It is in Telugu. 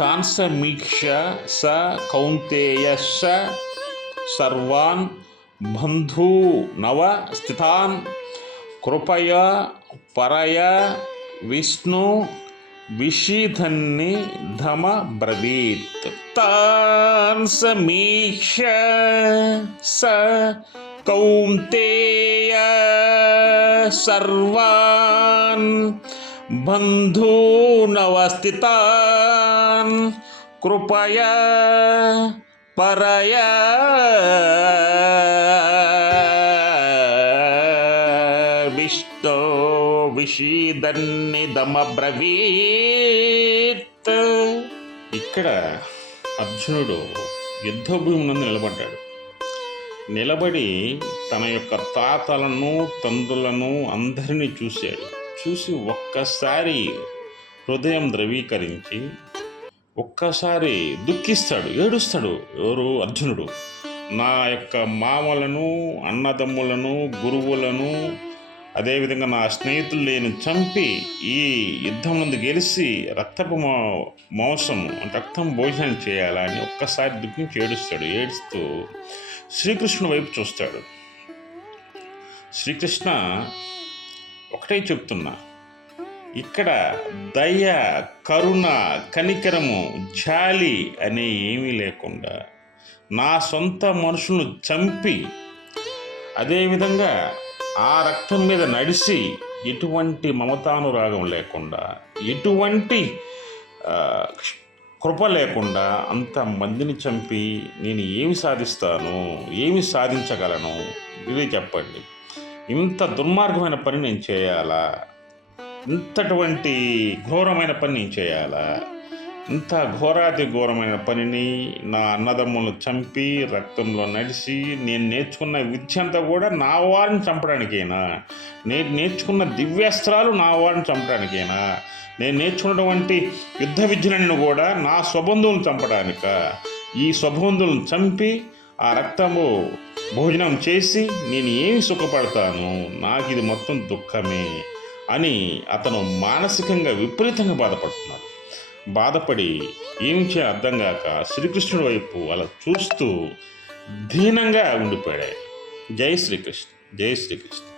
तांसमीक्ष्य स कौन्तेयः सर्वान् बन्धूनव स्थितान्। कृपया परय विष्णु विषीधन्निधमब्रवीत् तान् समीक्ष्य स कौन्तेय सर्वान् बन्धूनवस्थितान् కృపయా పరయ. విష్ణో విషీదన్నిదమబ్రవీత్. ఇక్కడ అర్జునుడు యుద్ధభూమి నిలబడ్డాడు. నిలబడి తన యొక్క తాతలను తండ్రులను అందరినీ చూశాడు. చూసి ఒక్కసారి హృదయం ద్రవీకరించి ఒక్కసారి దుఃఖిస్తాడు ఏడుస్తాడు ఎవరు? అర్జునుడు. నా యొక్క మామలను అన్నదమ్ములను గురువులను అదేవిధంగా నా స్నేహితులు నేను చంపి ఈ యుద్ధం నుండి గెలిచి రక్తపు మా- మాంసం అంటే రక్తం భోజనం చేయాలని ఒక్కసారి దుఃఖించి ఏడుస్తాడు. ఏడుస్తూ శ్రీకృష్ణుడు వైపు చూస్తాడు. శ్రీకృష్ణ ఒకటే చెప్తున్నా. ఇక్కడ దయ కరుణ కనికరము జాలి అనే ఏమీ లేకుండా నా సొంత మనుషులను చంపి అదేవిధంగా ఆ రక్తం మీద నడిచి ఎటువంటి మమతానురాగం లేకుండా ఎటువంటి కృప లేకుండా అంత మందిని చంపి నేను ఏమి సాధిస్తాను ఏమి సాధించగలను? ఇదే చెప్పండి. ఇంత దుర్మార్గమైన పని నేను చేయాలా? ఇంతటువంటి ఘోరమైన పని నేను చేయాలా? ఇంత ఘోరాతి ఘోరమైన పనిని నా అన్నదమ్ములను చంపి రక్తంలో నడిచి నేను నేర్చుకున్న విద్య అంతా కూడా నా వారిని చంపడానికేనా? నేను నేర్చుకున్న దివ్యాస్త్రాలు నా వారిని చంపడానికైనా? నేను నేర్చుకున్నటువంటి యుద్ధ విద్యలను కూడా నా స్వబంధువులను చంపడానిక? ఈ స్వబంధువులను చంపి ఆ రక్తము భోజనం చేసి నేను ఏమి సుఖపడతాను? నాకు ఇది మొత్తం దుఃఖమే. అని అతను మానసికంగా విపరీతంగా బాధపడుతున్నాడు. బాధపడి ఏం చేయాలో అర్థం కాక శ్రీకృష్ణుడి వైపు అలా చూస్తూ దీనంగా ఉండిపోయాడు. జై శ్రీకృష్ణ జై శ్రీకృష్ణ.